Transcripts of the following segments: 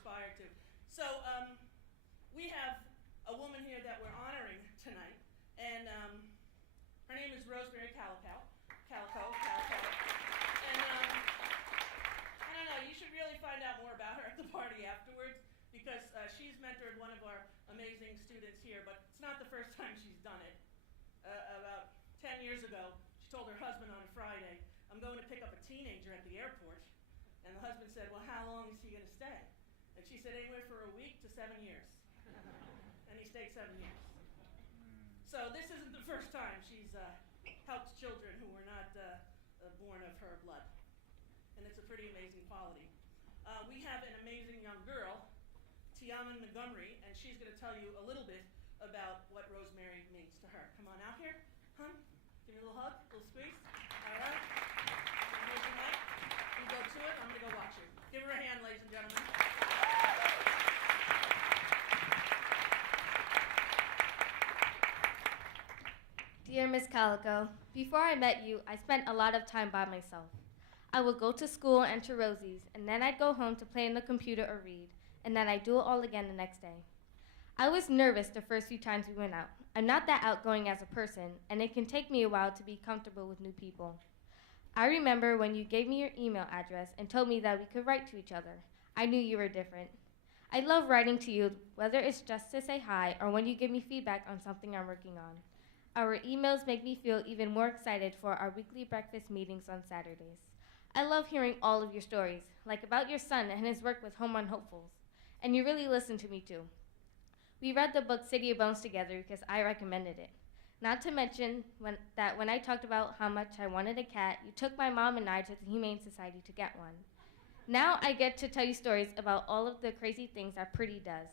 inspired to. So we have a woman here that we're honoring tonight, and her name is Rosemary Kalikow. And I don't know, you should really find out more about her at the party afterwards, because she's mentored one of our amazing students here, but it's not the first time she's done it. About 10 years ago, she told her husband on a Friday, I'm going to pick up a teenager at the airport. And the husband said, well, how long is he going to stay? And she said, anywhere for a week to 7 years. And he stayed 7 years. So this isn't the first time she's helped children who were not born of her blood. And it's a pretty amazing quality. We have an amazing young girl, Tiaman Montgomery, and she's going to tell you a little bit about what Rosemary means to her. Come on out here, hon. Give me a little hug, a little squeeze. All right. Here's your mic. You go to it. I'm going to go watch you. Give her a hand, ladies and gentlemen. Dear Miss Kalikow, before I met you, I spent a lot of time by myself. I would go to school and to Rosie's, and then I'd go home to play on the computer or read, and then I'd do it all again the next day. I was nervous the first few times we went out. I'm not that outgoing as a person, and it can take me a while to be comfortable with new people. I remember when you gave me your email address and told me that we could write to each other. I knew you were different. I love writing to you, whether it's just to say hi or when you give me feedback on something I'm working on. Our emails make me feel even more excited for our weekly breakfast meetings on Saturdays. I love hearing all of your stories, like about your son and his work with Home Run Hopefuls. And you really listen to me too. We read the book City of Bones together because I recommended it. Not to mention when I talked about how much I wanted a cat, you took my mom and I to the Humane Society to get one. Now I get to tell you stories about all of the crazy things our Pretty does.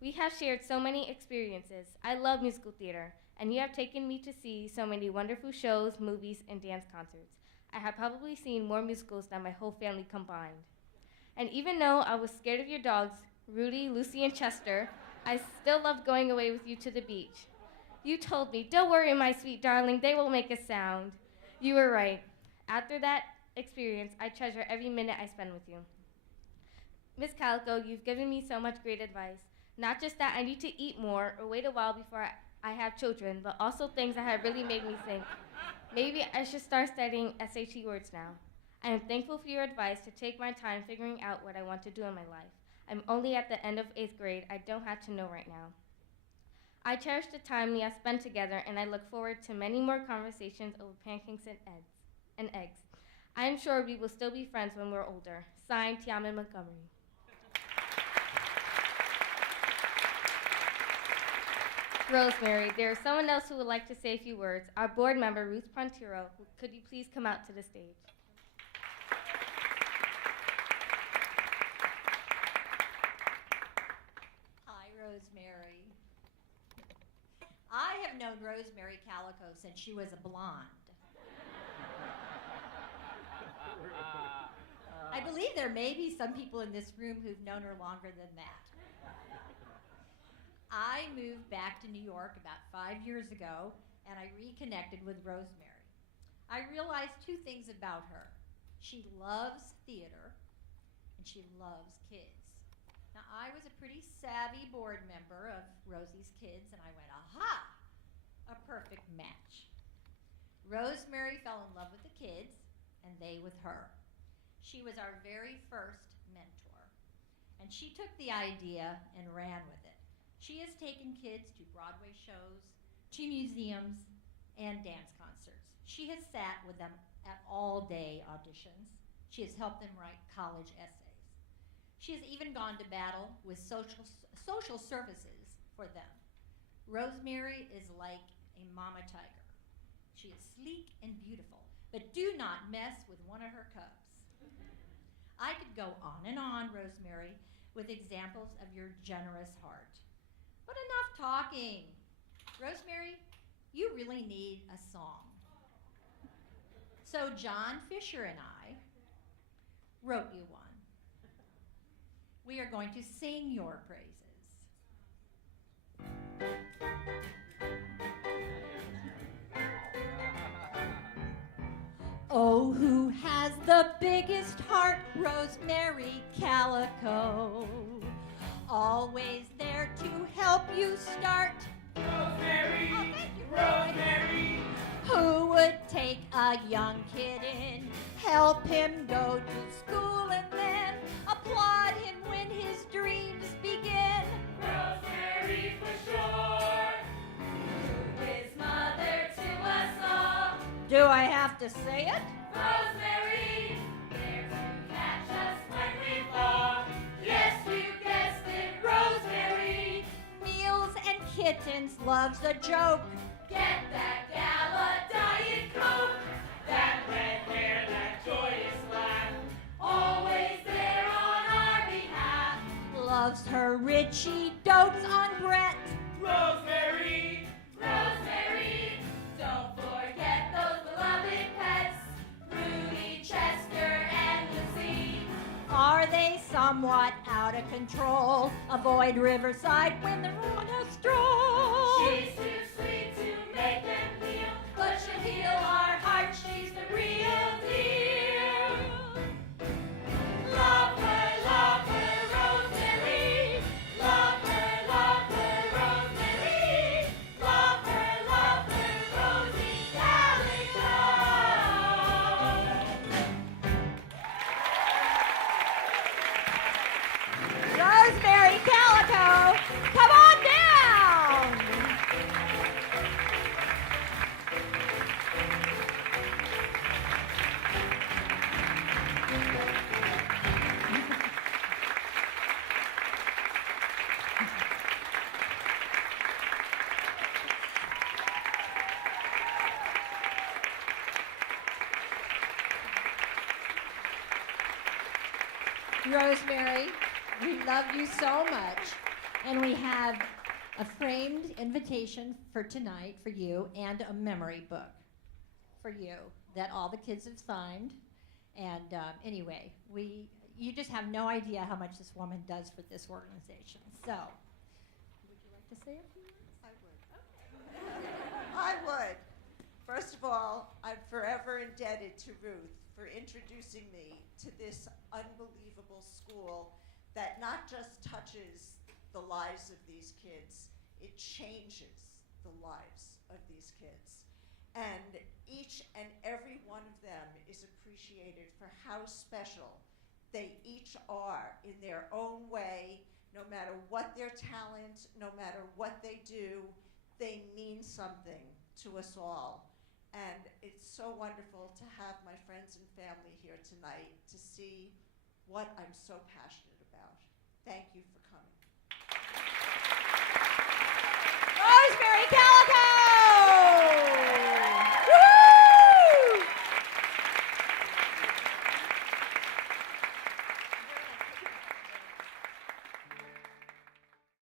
We have shared so many experiences. I love musical theater, and you have taken me to see so many wonderful shows, movies, and dance concerts. I have probably seen more musicals than my whole family combined. And even though I was scared of your dogs, Rudy, Lucy, and Chester, I still loved going away with you to the beach. You told me, don't worry, my sweet darling, they will make a sound. You were right. After that experience, I treasure every minute I spend with you. Miss Kalikow, you've given me so much great advice. Not just that I need to eat more or wait a while before I have children, but also things that have really made me think. Maybe I should start studying SAT words now. I am thankful for your advice to take my time figuring out what I want to do in my life. I'm only at the end of 8th grade. I don't have to know right now. I cherish the time we have spent together, and I look forward to many more conversations over pancakes and eggs. I am sure we will still be friends when we're older. Signed, Tiaman Montgomery. Rosemary, there is someone else who would like to say a few words. Our board member, Ruth Pontiro. Could you please come out to the stage? Hi, Rosemary. I have known Rosemary Kalikow since she was a blonde. I believe there may be some people in this room who've known her longer than that. I moved back to New York about 5 years ago, and I reconnected with Rosemary. I realized two things about her. She loves theater, and she loves kids. Now, I was a pretty savvy board member of Rosie's Kids, and I went, aha, a perfect match. Rosemary fell in love with the kids, and they with her. She was our very first mentor, and she took the idea and ran with it. She has taken kids to Broadway shows, to museums, and dance concerts. She has sat with them at all-day auditions. She has helped them write college essays. She has even gone to battle with social services for them. Rosemary is like a mama tiger. She is sleek and beautiful, but do not mess with one of her cubs. I could go on and on, Rosemary, with examples of your generous heart. But enough talking. Rosemary, you really need a song. So John Fisher and I wrote you one. We are going to sing your praises. Oh, who has the biggest heart? Rosemary Kalikow. Always there to help you start. Rosemary, Oh, thank you, Rosemary. Who would take a young kid in, help him go to school, and then applaud him when his dreams begin? Rosemary for sure. Who is mother to us all? Do I have to say it? Rosemary, there to catch us when we fall. Yes, you guessed it, Rosemary. Meals and kittens loves a joke. Get that gala Diet Coke. That red hair, that joyous laugh. Always there on our behalf. Loves her Richie, dotes on Brett. Rosemary, Rosemary. Don't forget those beloved pets. Rudy, Chester, and Lucy. Are they somewhat out of control? Avoid Riverside when they're on a stroll. She's too sweet to make them feel, but she'll heal our hearts. She's the real deal. Love her, Rosemary. Love her, Rosemary. Love her, Rosie Kalikow. Rosemary Kalikow, come on down. Rosemary, we love you so much. And we have a framed invitation for tonight for you and a memory book for you that all the kids have signed. And anyway, you just have no idea how much this woman does for this organization. So, would you like to say a few words? I would. First of all, I'm forever indebted to Ruth for introducing me to this unbelievable school that not just touches the lives of these kids, it changes the lives of these kids. And each and every one of them is appreciated for how special they each are in their own way. No matter what their talent, no matter what they do, they mean something to us all. And it's so wonderful to have my friends and family here tonight to see what I'm so passionate about. Thank you for coming.